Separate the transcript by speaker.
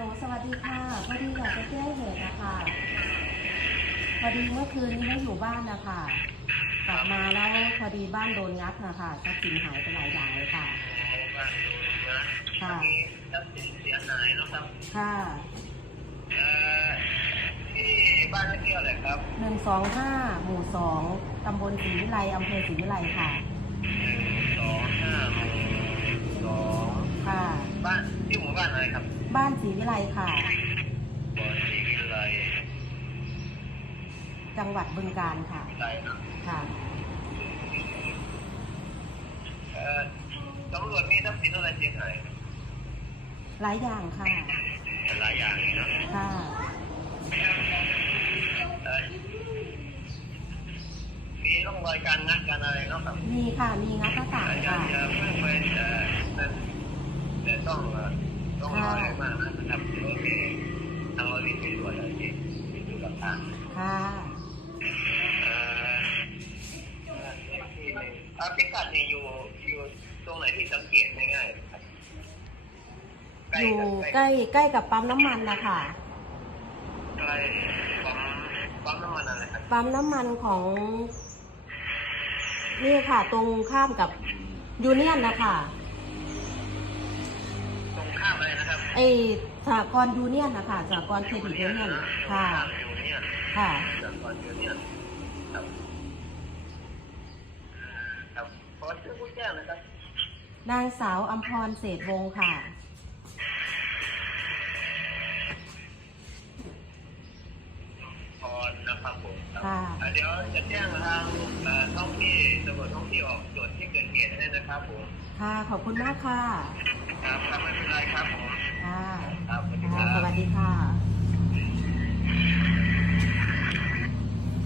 Speaker 1: ลสวัสดีค่ะพอดีอยากจะแจ้งเหตุนะคะพอดีเมื่อคืนนี้ไม่อยู่บ้านนะคะกลับมาแล้วพอดีบ้านโดนงัดนะคะทรัพย์สินหายไปหลายอย่างเลยค่ะค่ะ
Speaker 2: มีทรัพย์สินเสียหายนะครับ
Speaker 1: ค่ะ
Speaker 2: เอ่อที่บ้านเลขที่อะไรครับ
Speaker 1: หนึ่งสองห้าหมู่สองตำบลศรีวิไลอำเภอศรีวิไลค่ะ
Speaker 2: หนึ่งสองห้าหมู่สอง
Speaker 1: ค่ะ
Speaker 2: บ้านที่หมู่บ้านอะไรครับ
Speaker 1: บ้านศรีวิไลค่ะ
Speaker 2: บ่อศรีวิไล
Speaker 1: จังหวัดบึงกาฬค่ะ
Speaker 2: ไลนะ
Speaker 1: ค่ะ
Speaker 2: เอ่อตำรวจมีทรัพย์สินอะไรเสียหาย
Speaker 1: หลายอย่างค่ะ
Speaker 2: หลายอย่างเลยเนาะ
Speaker 1: ค่ะ
Speaker 2: เอ่อมีร่องรอยการงัดการอะไรเนาะครับ
Speaker 1: มีค่ะ มีงัดหน้าต่าง
Speaker 2: อาจาร
Speaker 1: ค่ะ
Speaker 2: ย์จะเพิ่งไปแต่แต่แต่ต้องเอ่อต้องรอให้มากนะครับเดี๋ยวมีทางเรารีบไปตรวจอะไรที่ที่ดูหลักฐาน
Speaker 1: ค่ะ
Speaker 2: เอ่อเอ่อเลขที่หนึ่งอ่าพิกัดนี่อยู่อยู่ตรงไหนที่สังเกตง่ายๆครับใกล้
Speaker 1: อยู่ใกล้ใกล้กับปั๊มน้ำมันนะคะ
Speaker 2: ใกล้ปั๊มปั๊มน้ำมันอะไรครับ
Speaker 1: ปั๊มน้ำมันของ นี่ค่ะ ตรงข้ามกับยูเนียนนะคะ ไอสหกรณ์ยูเนียนนะคะสหกรณ์เครดิตยูเนียนค่ะ
Speaker 2: อยู่เนี่ย
Speaker 1: ค่ะ
Speaker 2: จากก่อนอยู่เนี่ยครับครับขอชื่อผู้แจ้งนะครับ
Speaker 1: นางสาวอัมพรเศรษฐวงศ์ค่ะ
Speaker 2: พรนะครับผมครับ
Speaker 1: ค่ะ
Speaker 2: อ่าเดี๋ยวจะแจ้งทางเอ่อท้องที่ตำรวจท้องที่ออกตรวจที่เกิดเหตุให้นะครับผม
Speaker 1: ค่ะ ขอบคุณมากค่ะ
Speaker 2: ครับครับไม่เป็นไรครับผม
Speaker 1: ค่ะ
Speaker 2: ครับสวัสดีค
Speaker 1: ค่ะ
Speaker 2: รับ
Speaker 1: สวัสดีค่ะ